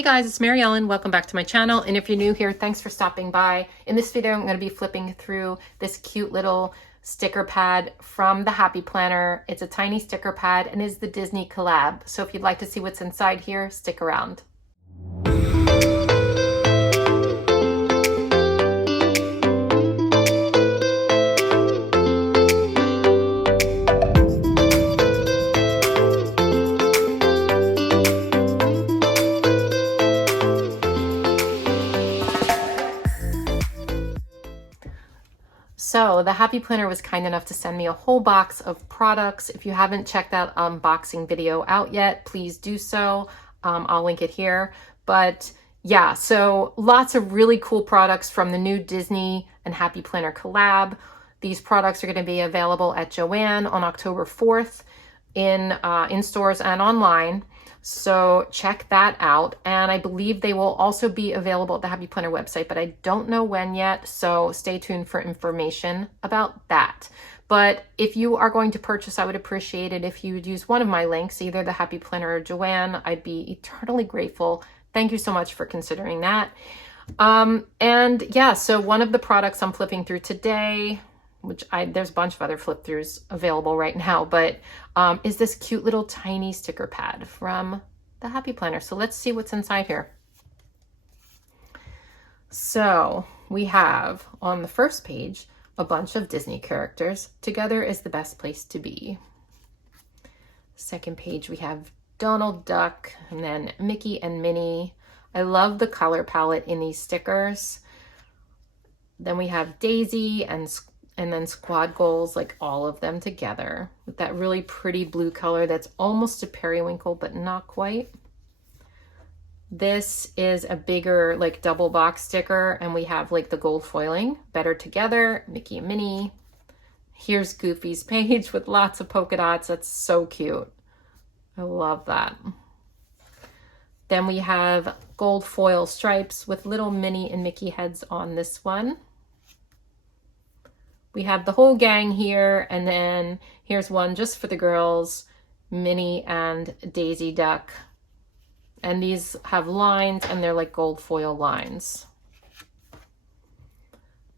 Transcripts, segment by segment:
Hey guys, it's Mary Ellen. Welcome back to my channel. And if you're new here, thanks for stopping by. In this video, I'm going to be flipping through this cute little sticker pad from the Happy Planner. It's a tiny sticker pad and is the Disney collab. So if you'd like to see what's inside here, stick around. So the Happy Planner was kind enough to send me a whole box of products. If you haven't checked that unboxing video out yet, please do so. I'll link it here. But yeah, so lots of really cool products from the new Disney and Happy Planner collab. These products are going to be available at Joann on October 4th in stores and online. So check that out. And I believe they will also be available at the Happy Planner website, but I don't know when yet. So stay tuned for information about that. But if you are going to purchase, I would appreciate it if you would use one of my links, either the Happy Planner or Joann. I'd be eternally grateful. Thank you so much for considering that. And yeah, so one of the products I'm flipping through today, there's a bunch of other flip throughs available right now, but is this cute little tiny sticker pad from the Happy Planner. So let's see what's inside here. So we have on the first page a bunch of Disney characters. Together is the best place to be. Second page we have Donald Duck and then Mickey and Minnie. I love the color palette in these stickers. Then we have Daisy and then Squad Goals, like all of them together with that really pretty blue color that's almost a periwinkle, but not quite. This is a bigger like double box sticker, and we have like the gold foiling, Better Together, Mickey and Minnie. Here's Goofy's page with lots of polka dots. That's so cute. I love that. Then we have gold foil stripes with little Minnie and Mickey heads on this one. We have the whole gang here, and then here's one just for the girls, Minnie and Daisy Duck. And these have lines, and they're like gold foil lines.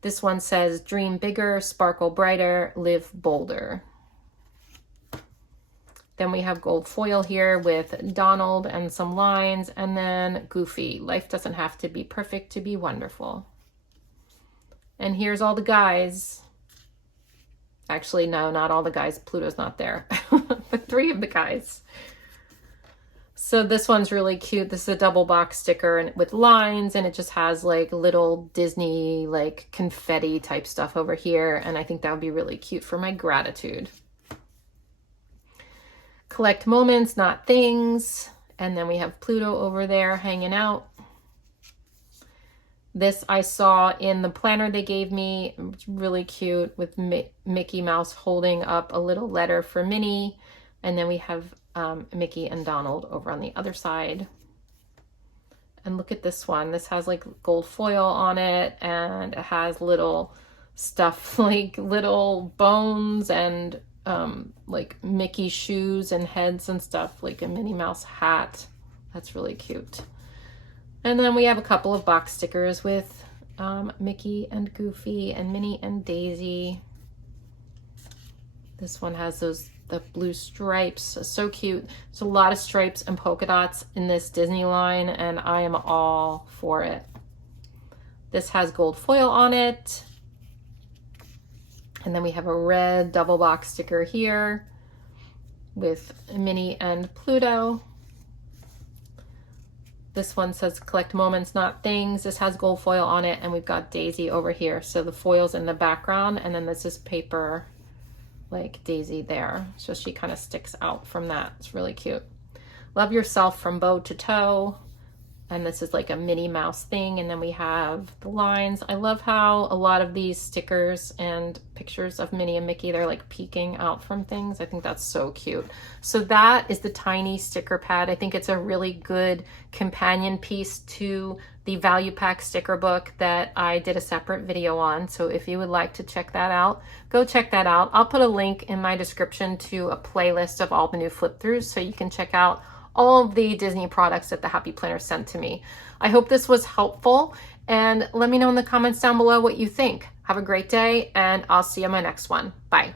This one says, dream bigger, sparkle brighter, live bolder. Then we have gold foil here with Donald and some lines, and then Goofy, life doesn't have to be perfect to be wonderful. And here's all the guys. Actually, no, not all the guys. Pluto's not there, but 3 of the guys. So this one's really cute. This is a double box sticker and with lines, and it just has like little Disney like confetti type stuff over here. And I think that would be really cute for my gratitude. Collect moments, not things. And then we have Pluto over there hanging out. This I saw in the planner they gave me. It's really cute with Mickey Mouse holding up a little letter for Minnie. And then we have Mickey and Donald over on the other side. And look at this one. This has like gold foil on it, and it has little stuff like little bones and like Mickey shoes and heads and stuff, like a Minnie Mouse hat. That's really cute. And then we have a couple of box stickers with Mickey and Goofy and Minnie and Daisy. This one has the blue stripes, so cute. There's a lot of stripes and polka dots in this Disney line, and I am all for it. This has gold foil on it. And then we have a red double box sticker here with Minnie and Pluto. This one says collect moments, not things. This has gold foil on it, and we've got Daisy over here. So the foil's in the background, and then this is paper like Daisy there. So she kind of sticks out from that. It's really cute. Love yourself from bow to toe. And this is like a Minnie Mouse thing. And then we have the lines. I love how a lot of these stickers and pictures of Minnie and Mickey, they're like peeking out from things. I think that's so cute. So that is the tiny sticker pad. I think it's a really good companion piece to the value pack sticker book that I did a separate video on. So if you would like to check that out, go check that out. I'll put a link in my description to a playlist of all the new flip throughs so you can check out all of the Disney products that the Happy Planner sent to me. I hope this was helpful, and let me know in the comments down below what you think. Have a great day, and I'll see you in my next one. Bye.